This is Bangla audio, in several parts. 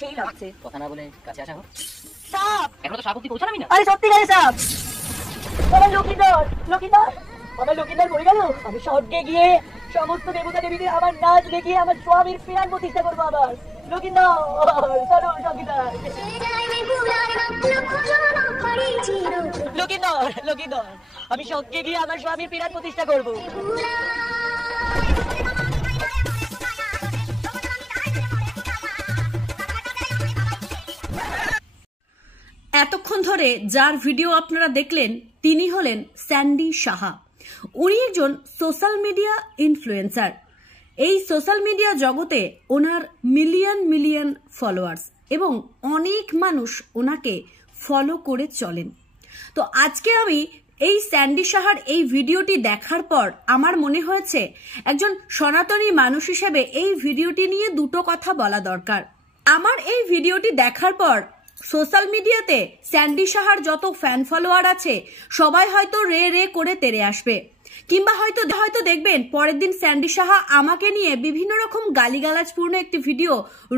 সেই লাগছে। কথা না বলে কাছে আসা হোক। সাপ! এখনো তো সাপ অব্দি পৌঁছালামই না। আরে সত্যিকারে সাপ! আমার লক্ষ্মীধর, লক্ষ্মীধর, আমার লক্ষ্মীধর মরে গেল। আমি স্বর্গে গিয়ে সমস্ত দেবতা দেবীদের আমার নাচ দেখিয়ে আমার স্বামীর প্রাণ প্রতিষ্ঠা করবো আবার। লক্ষ্মীধর, চলো লক্ষ্মীধর। লক্ষ্মীধর, লক্ষ্মীধর, আমি স্বর্গে গিয়ে আমার স্বামীর প্রাণ প্রতিষ্ঠা করবো। এতক্ষণ ধরে যার ভিডিও আপনারা দেখলেন তিনি হলেন স্যান্ডি সাহা। উনি একজন সোশ্যাল মিডিয়া ইনফ্লুয়েন্সার। এই সোশ্যাল মিডিয়া জগতে ওনার মিলিয়ন মিলিয়ন ফলোয়ার্স এবং অনেক মানুষ ওনাকে ফলো করে চলেন। তো আজকে আমি এই স্যান্ডি সাহার এই ভিডিওটি দেখার পর আমার মনে হয়েছে একজন সনাতনী মানুষ হিসেবে এই ভিডিওটি নিয়ে দুটো কথা বলা দরকার। আমার এই ভিডিওটি দেখার পর সোশ্যাল মিডিয়াতে স্যান্ডি সাহার যত ফ্যান ফলোয়ার আছে সবাই হয়তো রে রে করে তেড়ে আসবে, কিংবা হয়তো দেখবেন পরের দিন স্যান্ডি সাহা আমাকে নিয়ে বিভিন্ন রকম গালিগালাজপূর্ণ একটি ভিডিও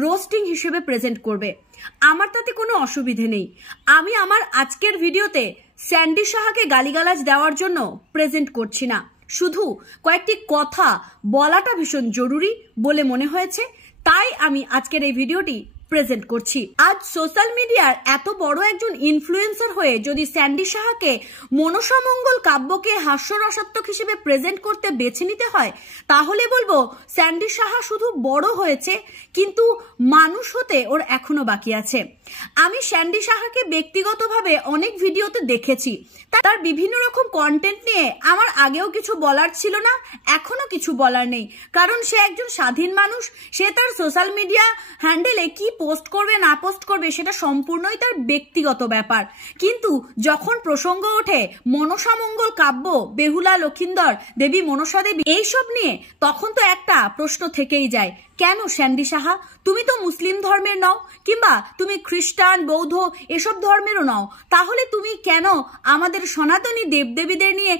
রোস্টিং হিসেবে প্রেজেন্ট করবে। আমার তাতে কোনো অসুবিধে নেই। আমি আমার আজকের ভিডিওতে স্যান্ডি সাহাকে গালিগালাজ দেওয়ার জন্য প্রেজেন্ট করছি না, শুধু কয়েকটি কথা বলাটা ভীষণ জরুরি বলে মনে হয়েছে, তাই আমি আজকের এই ভিডিওটি প্রেজেন্ট করছি। আজ সোশ্যাল মিডিয়ার এত বড় একজন ইনফ্লুয়েন্সার হয়ে যদি স্যান্ডি সাহাকে মনসামঙ্গল কাব্যকে হাস্যরসাত্মক হিসেবে প্রেজেন্ট করতে বেছে নিতে হয়, তাহলে বলবো স্যান্ডি সাহা শুধু বড় হয়েছে, কিন্তু মানুষ হতে ওর এখনো বাকি আছে। আমি স্যান্ডি সাহাকে ব্যক্তিগতভাবে অনেক ভিডিওতে দেখেছি, তার বিভিন্ন রকম কন্টেন্ট নিয়ে আমার আগেও কিছু বলার ছিল না, এখনো কিছু বলার নেই, কারণ সে একজন স্বাধীন মানুষ। সে তার সোশ্যাল মিডিয়া হ্যান্ডেলে কি পোস্ট করবে না পোস্ট করবে সেটা সম্পূর্ণই তার ব্যক্তিগত ব্যাপার। কিন্তু যখন প্রসঙ্গ ওঠে মনসামঙ্গল কাব্য, বেহুলা লক্ষিন্দর দেবী, মনসা দেবী, এইসব নিয়ে, তখন তো একটা প্রশ্ন থেকেই যায়, কেন স্যান্ডি সাহা, তুমি তো মুসলিম ধর্মের নও, কিংবা তুমি খ্রিস্টান বৌদ্ধ এসব ধর্মেরও নও, তাহলে তুমি কেন আমাদের সনাতনী দেবদেবীদের নিয়ে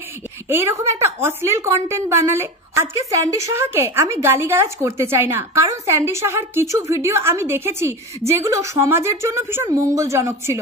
এইরকম একটা অশ্লীল কন্টেন্ট বানালে? আজকে স্যান্ডি সাহাকে আমি গালিগালাজ করতে চাই না, কারণ স্যান্ডি সাহার কিছু ভিডিও আমি দেখেছি যেগুলো সমাজের জন্য ভীষণ মঙ্গলজনক ছিল।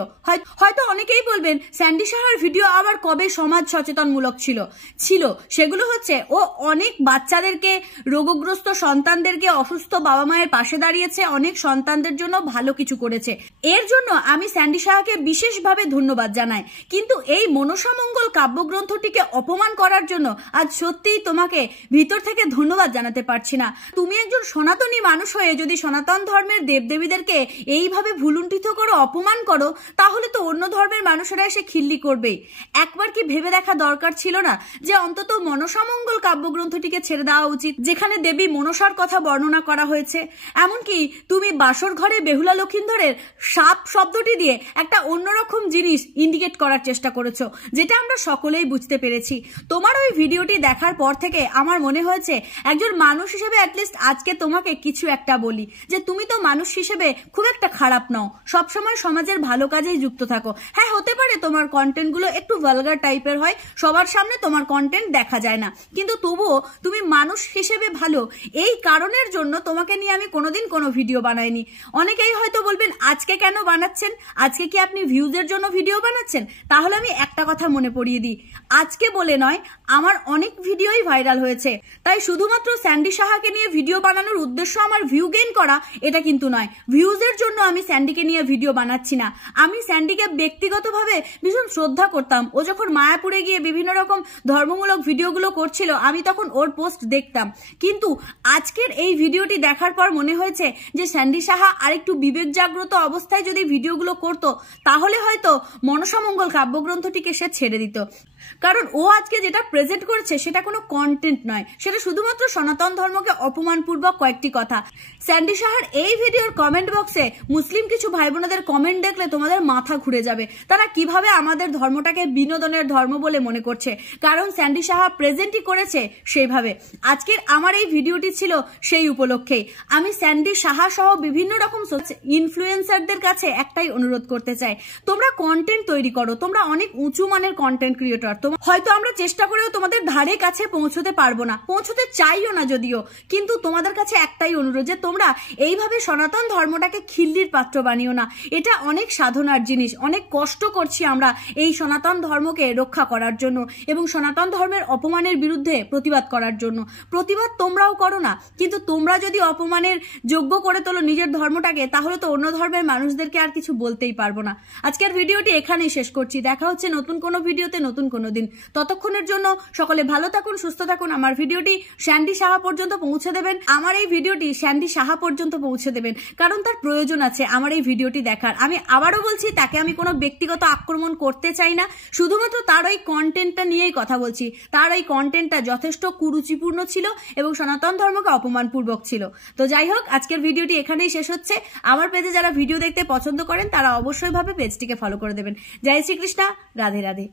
হয়তো অনেকেই বলবেন স্যান্ডি সাহার ভিডিও আবার কবে সমাজ সচেতনমূলক ছিল। সেগুলো হচ্ছে ও অনেক বাচ্চাদেরকে, রোগগ্রস্ত সন্তানদেরকে, অসুস্থ বাবা মায়ের পাশে দাঁড়িয়েছে, অনেক সন্তানদের জন্য ভালো কিছু করেছে। এর জন্য আমি স্যান্ডি সাহাকে বিশেষভাবে ধন্যবাদ জানাই। কিন্তু এই মনসামঙ্গল কাব্যগ্রন্থটিকে অপমান করার জন্য আজ সত্যিই তোমাকে ভিতর থেকে ধন্যবাদ জানাতে পারছি না। তুমি একজন সনাতনী মানুষ হয়ে যদি সনাতন ধর্মের দেবদেবীদেরকে এইভাবে ভুলুণ্ঠিত করো, অপমান করো, তাহলে তো অন্য ধর্মের মানুষেরা এসে খিল্লি করবেই। একবার কি ভেবে দেখা দরকার ছিল না যে অন্তত মনসামঙ্গল কাব্যগ্রন্থটিকে ছেড়ে দেওয়া উচিত, যেখানে দেবী মনসার কথা বর্ণনা করা হয়েছে? এমনকি তুমি বাসর ঘরে বেহুলা লক্ষিন্দরের সাপ শব্দটি দিয়ে একটা অন্যরকম জিনিস ইন্ডিকেট করার চেষ্টা করেছো, যেটা আমরা সকলেই বুঝতে পেরেছি। তোমার ওই ভিডিওটি দেখার পর থেকে আমার মনে হয়েছে একজন মানুষ হিসেবে অ্যাটলিস্ট আজকে তোমাকে কিছু একটা বলি, যে তুমি তো মানুষ হিসেবে খুব একটা খারাপ নও, সবসময় সমাজের ভালো কাজেই যুক্ত থাকো। হ্যাঁ, হতে পারে তোমার কন্টেন্ট গুলো একটু ভালগার টাইপের হয়, সবার সামনে তোমার কন্টেন্ট দেখা যায় না, কিন্তু তবুও তুমি মানুষ হিসেবে ভালো। এই কারণের জন্য তোমাকে নিয়ে আমি কোনোদিন কোনো ভিডিও বানাইনি। অনেকেই হয়তো বলবেন আজকে কেন বানাচ্ছেন, আজকে কি আপনি ভিউজের জন্য ভিডিও বানাচ্ছেন? তাহলে আমি একটা কথা মনে পড়িয়ে দিই, আজকে বলে নয়, আমার অনেক ভিডিওই ভাইরাল হয়েছে। তাই শুধুমাত্র স্যান্ডি সাহাকে নিয়ে ভিডিও বানানোর উদ্দেশ্য আমার ভিউ গেইন করা এটা কিন্তু নয়। ভিউজের জন্য আমি স্যান্ডিকে নিয়ে ভিডিও বানাচ্ছি না। আমি স্যান্ডিকে ব্যক্তিগতভাবে ভীষণ শ্রদ্ধা করতাম। ও যখন মায়াপুরে গিয়ে বিভিন্ন রকম ধর্মমূলক ভিডিওগুলো করছিল, আমি তখন ওর পোস্ট দেখতাম। কিন্তু আজকের এই ভিডিওটি দেখার পর মনে হয়েছে যে স্যান্ডি সাহা আরেকটু বিবেক জাগ্রত অবস্থায় যদি ভিডিওগুলো করতো, তাহলে হয়তো মনসামঙ্গল কাব্যগ্রন্থটিকে সে ছেড়ে দিত। কারণ ও আজকে যেটা প্রেজেন্ট করেছে সেটা কোনো কন্টেন্ট নয়, সেটা শুধুমাত্র সনাতন ধর্মকে অপমানপূর্বক কয়েকটি কথা। স্যান্ডি সাহার এই ভিডিওর কমেন্ট বক্সে মুসলিম কিছু ভাই বোনদের কমেন্ট দেখলে তোমাদের মাথা ঘুরে যাবে, তারা কিভাবে আমাদের ধর্মটাকে বিনোদনের ধর্ম বলে মনে করছে, কারণ স্যান্ডি সাহা প্রেজেন্টই করেছে সেইভাবে। আজকের আমার এই ভিডিওটি ছিল সেই উপলক্ষেই। আমি স্যান্ডি সাহা সহ বিভিন্ন রকম ইনফ্লুয়েন্সারদের কাছে একটাই অনুরোধ করতে চাই, তোমরা কন্টেন্ট তৈরি করো, তোমরা অনেক উঁচু মানের কন্টেন্ট ক্রিয়েটর, ক্রিয়েটর। হয়তো আমরা চেষ্টা করেও তোমাদের ধারে কাছে পৌঁছতে পারবো না, পৌঁছতে চাইও না যদিও, কিন্তু তোমাদের কাছে একটাই অনুরোধ যে তোমরা এইভাবে সনাতন ধর্মটাকে খিল্লির পাত্র বানিও না। এটা অনেক সাধনার জিনিস, অনেক কষ্ট করছি আমরা এই সনাতন ধর্মকে রক্ষা করার জন্য এবং সনাতন ধর্মের অপমানের বিরুদ্ধে প্রতিবাদ করার জন্য। প্রতিবাদ তোমরাও করো না, কিন্তু তোমরা যদি অপমানের যোগ্য করে তোলো নিজের ধর্মটাকে, তাহলে তো অন্য ধর্মের মানুষদেরকে আর কিছু বলতেই পারবো না। আজকের ভিডিওটি এখানেই শেষ করছি। দেখা হচ্ছে নতুন কোনো ভিডিওতে নতুন কোনো দিন। ততক্ষণের জন্য সকলে ভালো থাকুন, সুস্থ থাকুন। আমার ভিডিওটি স্যান্ডি সাহা পর্যন্ত পৌঁছে দেবেন, আমার এই ভিডিওটি স্যান্ডি সাহা পর্যন্ত পৌঁছে দেবেন, কারণ তার প্রয়োজন আছে আমার এই ভিডিওটি দেখার। আমি আবারও বলছি, তাকে আমি কোনো ব্যক্তিগত আক্রমণ করতে চাই না, শুধুমাত্র তার ওই কন্টেন্টটা নিয়েই কথা বলছি। তার ওই কন্টেন্টটা যথেষ্ট কুরুচিপূর্ণ ছিল এবং সনাতন ধর্মকে অপমানপূর্বক ছিল। তো যাই হোক, আজকের ভিডিওটি এখানেই শেষ হচ্ছে। আমার পেজে যারা ভিডিও দেখতে পছন্দ করেন তারা অবশ্যই ভাবে পেজটিকে ফলো করে দেবেন। জয় শ্রীকৃষ্ণ, রাধে রাধে।